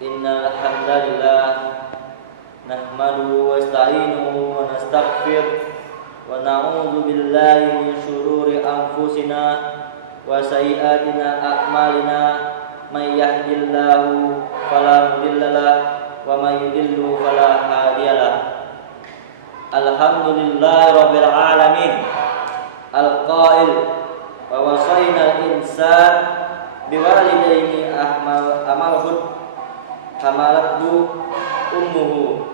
Innal hamdalillah nahmaduhu wa nasta'inuhu wa nastaghfir wa na'udzu billahi min shururi anfusina wa sayyi'atina a'malina may yahdihillahu fala mudhillalah wa may yudhlil fala hadiyalah. Alhamdulillahi rabbil alamin al-qail wa wasayna al-insan biwalidayni amalhud hamalathu ummuhu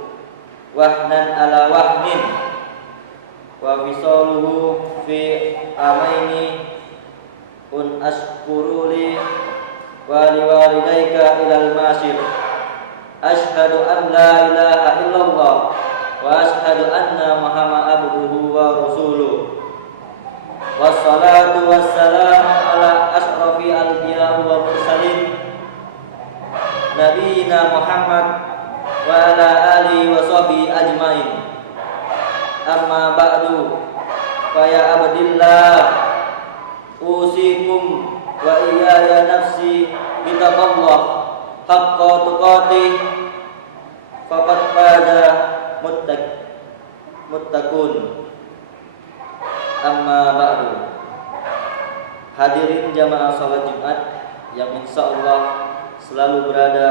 wahnan ala wahnin wa fisaluhu fi amaini un ashkuruli wa liwalidayka ilal masir. Ashhadu an la ilaha illallah wa ashhadu anna Muhammadan abduhu wa rasuluh. Wassalatu wassalamu ala asrafi al-anbiya wa mursalin nabiyina Muhammad wa ala alihi wa sahbihi ajmain. Amma ba'du, fa ya abdillah usikum wa iyaya nafsi bitaqallah haqqa tuqatih faqad faza muttaqun. Amma ba'du. Hadirin jamaah salat Jumat yang insyaallah selalu berada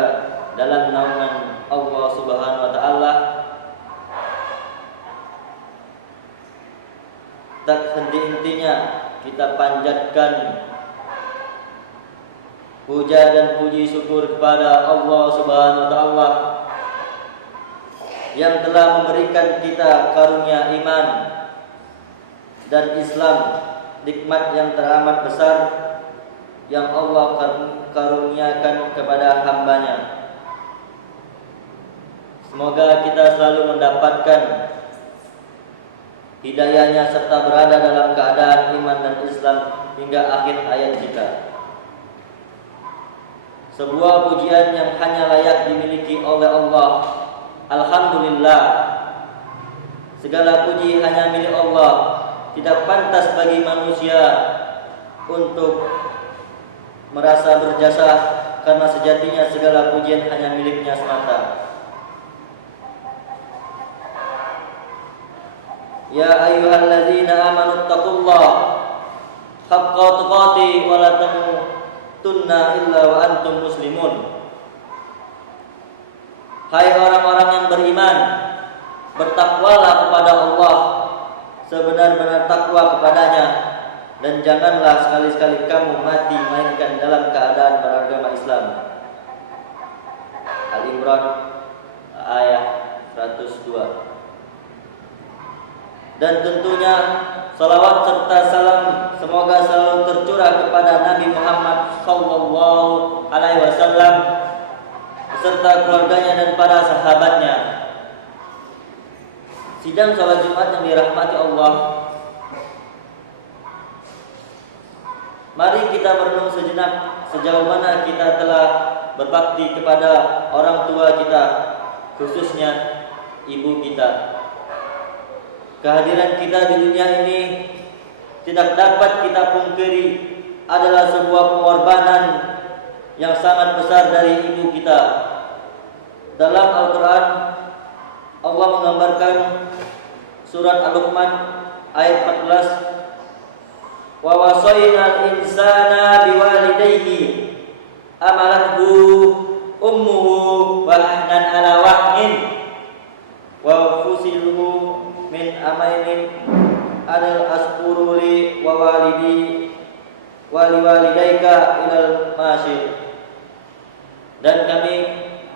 dalam naungan Allah Subhanahu wa taala, tak henti-hentinya kita panjatkan puja dan puji syukur kepada Allah Subhanahu wa taala yang telah memberikan kita karunia iman dan Islam, nikmat yang teramat besar yang Allah karuniakan kepada hambanya. Semoga kita selalu mendapatkan hidayahnya serta berada dalam keadaan iman dan Islam hingga akhir hayat kita. Sebuah pujian yang hanya layak dimiliki oleh Allah. Alhamdulillah, segala puji hanya milik Allah. Tidak pantas bagi manusia untuk merasa berjasa, karena sejatinya segala pujian hanya miliknya semata. Ya ayyuhalladzina amanu taqullaha haqqa tuqatih wa la tamutunna illa wa antum muslimun. Hai orang-orang yang beriman, bertakwalah kepada Allah sebenar-benar takwa kepadanya, dan janganlah sekali-sekali kamu mati melainkan dalam keadaan beragama Islam. Al-Imran ayat 102. Dan tentunya salawat serta salam semoga selalu tercurah kepada Nabi Muhammad sallallahu alaihi wasallam beserta keluarganya dan para sahabatnya. Sidang salat Jumat yang dirahmati Allah, mari kita merenung sejenak sejauh mana kita telah berbakti kepada orang tua kita, khususnya ibu kita. Kehadiran kita di dunia ini tidak dapat kita pungkiri adalah sebuah pengorbanan yang sangat besar dari ibu kita. Dalam Al-Quran Allah menggambarkan surat Al-Luqman ayat 14, wa wasaynal insana biwalidayhi amalathu ummuhu wahnan ala wahnin wa fusiluhu min amainin adal asquruli wa walidi wa liwalidayka ilal masir. Dan kami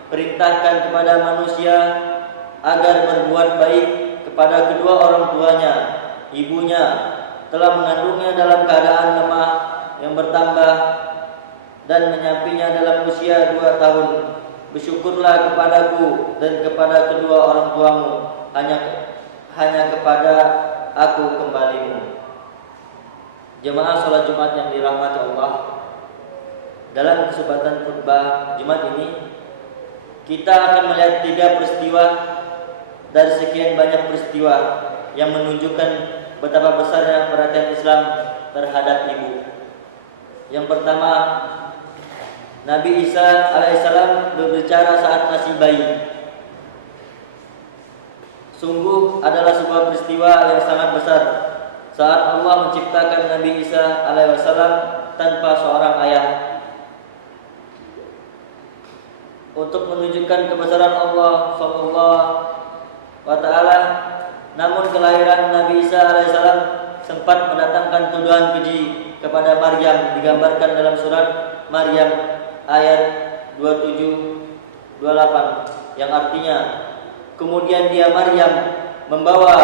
perintahkan kepada manusia agar berbuat baik kepada kedua orang tuanya. Ibunya telah mengandungnya dalam keadaan lemah yang bertambah dan menyampinya dalam usia 2 tahun. Bersyukurlah kepadaku dan kepada kedua orang tuamu, hanya kepada aku kembalimu. Jemaah salat Jumat yang dirahmati Allah, dalam kesempatan khutbah Jumat ini kita akan melihat 3 peristiwa dari sekian banyak peristiwa yang menunjukkan betapa besarnya perhatian Islam terhadap ibu. Yang pertama, Nabi Isa alaihissalam berbicara saat masih bayi. Sungguh adalah sebuah peristiwa yang sangat besar saat Allah menciptakan Nabi Isa alaihissalam tanpa seorang ayah. Untuk menunjukkan kebesaran Allah Subhanahu wa taala, namun kelahiran Nabi Isa alaihissalam sempat mendatangkan tuduhan keji kepada Maryam, digambarkan dalam surat Maryam ayat 27-28 yang artinya, kemudian dia Maryam membawa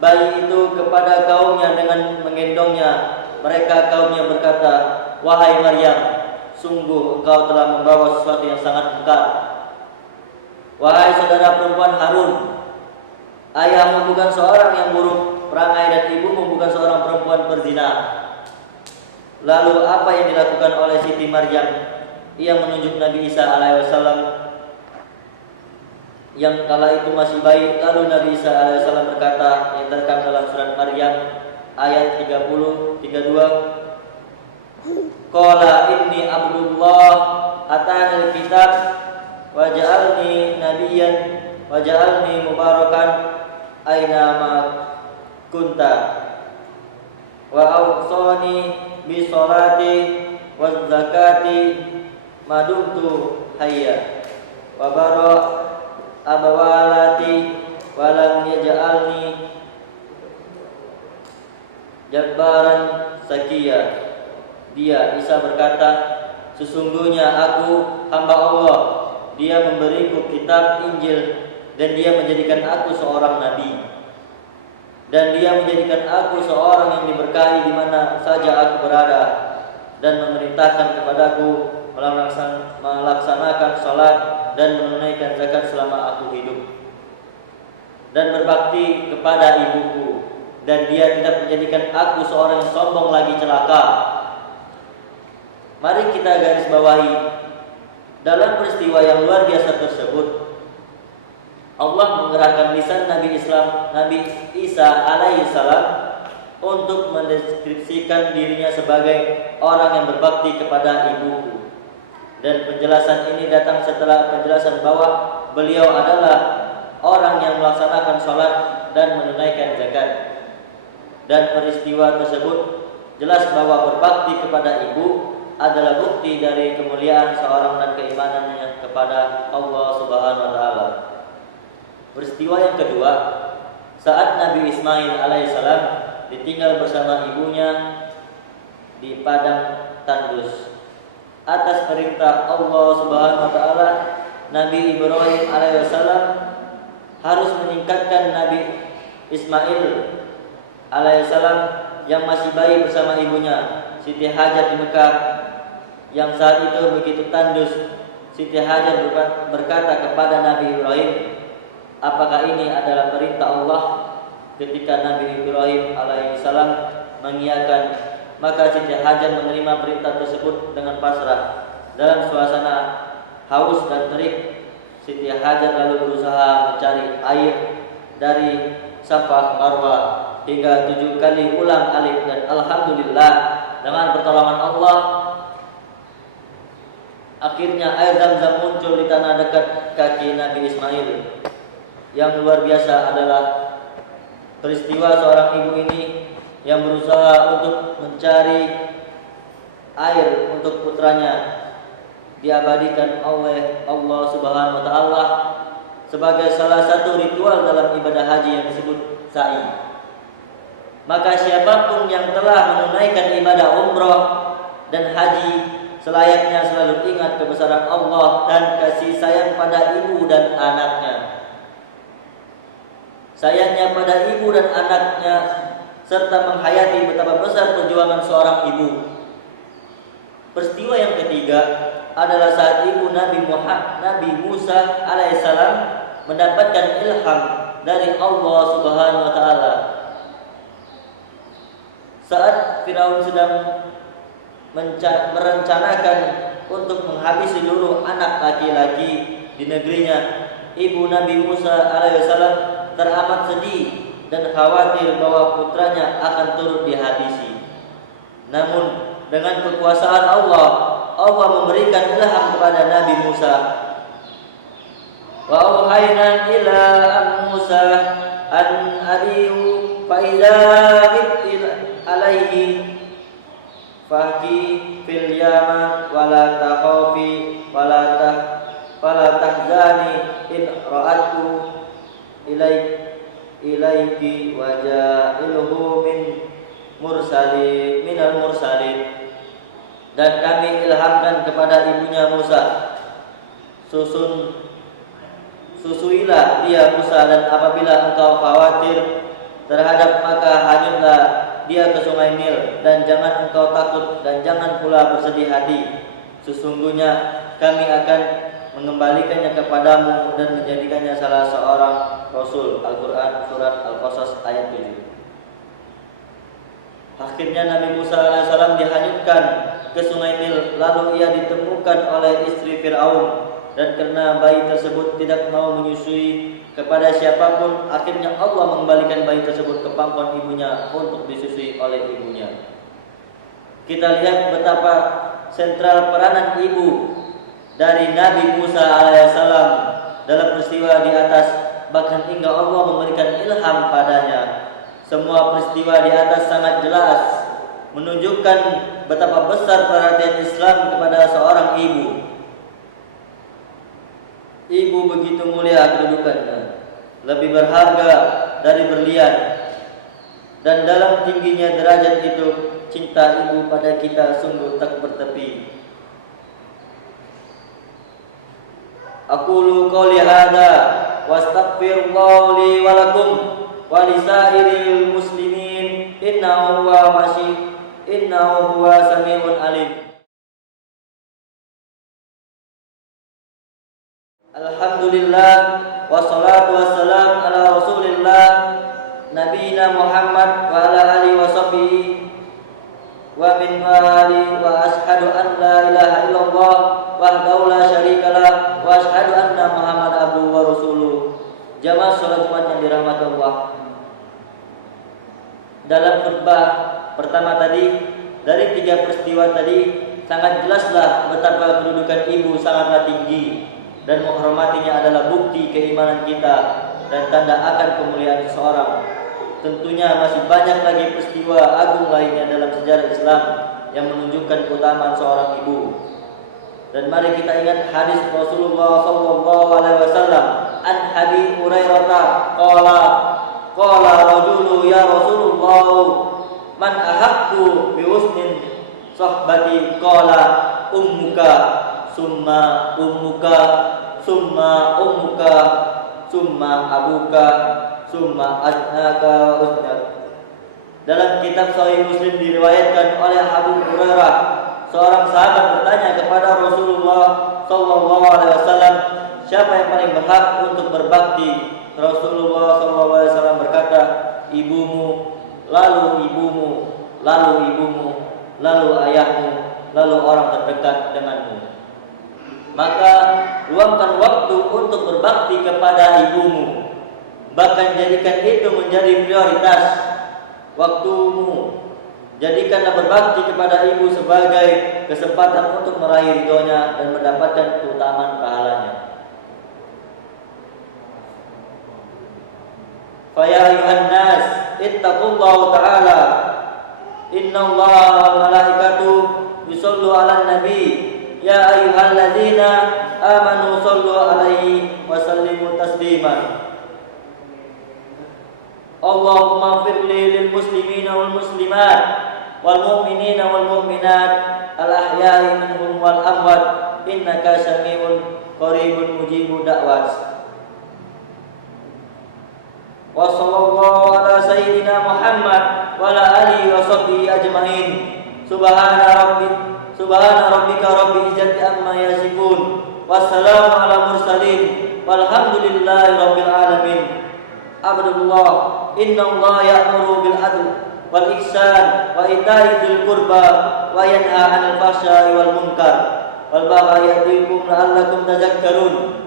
bayi itu kepada kaumnya dengan menggendongnya. Mereka kaumnya berkata, "Wahai Maryam, sungguh engkau telah membawa sesuatu yang sangat mungkar. Wahai saudara perempuan Harun, ayahmu bukan seorang yang buruk perangai dan ibumu bukan seorang perempuan berzina." Lalu apa yang dilakukan oleh Siti Maryam? Ia menunjuk Nabi Isa alaihissalam yang kala itu masih bayi. Lalu Nabi Isa alaihissalam berkata, yang terekam dalam surat Maryam ayat 30-32, "Qala inni Abdullah atani al-kitab wa ja'alni nabiyyan wa ja'alni mubarakan aina ma kunta wa awsani bi sholati wa zakati ma dumtu hayya wa bara abawalati wa lam yaj'alni jabbaran sakiyya." Dia Isa berkata, "Sesungguhnya aku hamba Allah. Dia memberiku kitab Injil dan dia menjadikan aku seorang nabi. Dan dia menjadikan aku seorang yang diberkahi di mana saja aku berada dan memerintahkan kepadaku melaksanakan salat dan menunaikan zakat selama aku hidup dan berbakti kepada ibuku, dan dia tidak menjadikan aku seorang yang sombong lagi celaka." Mari kita garis bawahi, dalam peristiwa yang luar biasa tersebut, Allah mengerahkan lisan Nabi Isa alaihissalam untuk mendeskripsikan dirinya sebagai orang yang berbakti kepada ibuku. Dan penjelasan ini datang setelah penjelasan bahwa beliau adalah orang yang melaksanakan sholat dan menunaikan zakat. Dan peristiwa tersebut jelas bahwa berbakti kepada ibu adalah bukti dari kemuliaan seorang dan keimanannya kepada Allah Subhanahu wa taala. Peristiwa yang kedua, saat Nabi Ismail alaihissalam ditinggal bersama ibunya di padang tandus. Atas perintah Allah Subhanahu wa taala, Nabi Ibrahim alaihissalam harus meningkatkan Nabi Ismail alaihissalam yang masih bayi bersama ibunya Siti Hajar di Mekah, yang saat itu begitu tandus. Siti Hajar berkata kepada Nabi Ibrahim, "Apakah ini adalah perintah Allah?" Ketika Nabi Ibrahim alaihissalam mengiyakan, maka Siti Hajar menerima perintah tersebut dengan pasrah. Dalam suasana haus dan terik, Siti Hajar lalu berusaha mencari air dari Safa Marwa hingga 7 kali ulang alik, dan alhamdulillah dengan pertolongan Allah akhirnya air Zam-Zam muncul di tanah dekat kaki Nabi Ismail. Yang luar biasa adalah peristiwa seorang ibu ini yang berusaha untuk mencari air untuk putranya diabadikan oleh Allah Subhanahu wa taala sebagai salah satu ritual dalam ibadah haji yang disebut sa'i. Maka siapapun yang telah menunaikan ibadah umrah dan haji selayaknya selalu ingat kebesaran Allah dan kasih sayang pada ibu dan anaknya. Sayangnya pada ibu dan anaknya serta menghayati betapa besar perjuangan seorang ibu. Peristiwa yang ketiga adalah saat ibu Nabi Musa alaihissalam mendapatkan ilham dari Allah Subhanahu wa taala. Saat Firaun sedang merencanakan untuk menghabisi seluruh anak laki-laki di negerinya, ibu Nabi Musa alaihissalam teramat sedih dan khawatir bahwa putranya akan turut dihabisi. Namun dengan kekuasaan Allah memberikan ilham kepada Nabi Musa Wa auhayna ila Musa an adiyu fa idza alaihi fahki fil yama wala takhafi wala tahzani in ra'atu ilaiki waja'ilhu minal mursalin. Dan kami ilhamkan kepada ibunya Musa, susuilah dia Musa, dan apabila engkau khawatir terhadap maka hanyutlah dia ke sungai Nil, dan jangan engkau takut dan jangan pula bersedih hati. Sesungguhnya kami akan mengembalikannya kepadamu dan menjadikannya salah seorang Rasul. Al-Quran Surat Al-Qasas ayat 7. Akhirnya Nabi Musa AS dihanyutkan ke sungai Nil. Lalu ia ditemukan oleh istri Fir'aun, dan karena bayi tersebut tidak mau menyusui kepada siapapun, akhirnya Allah mengembalikan bayi tersebut ke pangkuan ibunya untuk disusui oleh ibunya. Kita lihat betapa sentral peranan ibu dari Nabi Musa alaihissalam dalam peristiwa di atas, bahkan hingga Allah memberikan ilham padanya. Semua peristiwa di atas sangat jelas menunjukkan betapa besar perhatian Islam kepada seorang ibu. Ibu begitu mulia kedudukannya, lebih berharga dari berlian, dan dalam tingginya derajat itu cinta ibu pada kita sungguh tak bertepi. Aqulu qouli hadza wastaghfirullah li wa lakum wa lisairil muslimin innahu huwa samiun alim. Alhamdulillah wassalatu wassalam ala Rasulillah nabiyina Muhammad wa ala alihi wa sahbihi wa min alihi wa ashhadu an la ilaha illallah wahdahu la syarikalah wa ashhadu anna Muhammad abduhu wa rasuluh. Jamaah salat Jumat yang dirahmati Allah. Dalam khutbah pertama tadi, dari 3 peristiwa tadi, sangat jelaslah betapa kedudukan ibu sangatlah tinggi, dan menghormatinya adalah bukti keimanan kita dan tanda akan kemuliaan seseorang. Tentunya masih banyak lagi peristiwa agung lainnya dalam sejarah Islam yang menunjukkan keutamaan seorang ibu. Dan mari kita ingat hadis Rasulullah SAW an Abi Hurairah qala rajulu ya Rasulullah man ahaqqu bi husnin sahbati qala ummuka summa ummuka summa ummuka summa abuka summa adnaka usnat. Dalam kitab Sahih Muslim diriwayatkan oleh Abu Hurairah, seorang sahabat bertanya kepada Rasulullah SAW, siapa yang paling berhak untuk berbakti? Rasulullah SAW berkata, ibumu, lalu ibumu, lalu ibumu, lalu ayahmu, lalu orang terdekat denganmu. Maka luangkan waktu untuk berbakti kepada ibumu, bahkan jadikan itu menjadi prioritas waktumu. Jadikanlah berbakti kepada ibu sebagai kesempatan untuk meraih ridhonya dan mendapatkan keutamaan pahalanya. Faya ayuhan nas ittaqullaha ta'ala innallaha wal malaikatu yusallu 'alan nabi ya ayyuhalladzina amanu sallu 'alaihi wa sallimu taslima. Allahumma firli lil muslimina wal muslimat wal mu'minina wal mu'minat al ahya'i minhum wal amwat innaka sami'un qaribun mujibud da'wat. Wa sallallahu ala sayyidina Muhammad wa ala alihi wa sahbihi ajma'in. Subhana rabbika rabbil izzati amma yasifun. Wassalamu ala mursalin walhamdulillahi rabbil alamin. Abdullah, inna Allah ya'muru bil adl wal ihsan wa ita'i dzil qurba wa yanha 'anil fahsya'i wal munkar wal baghi ya'idukum la'allakum tadhakkarun.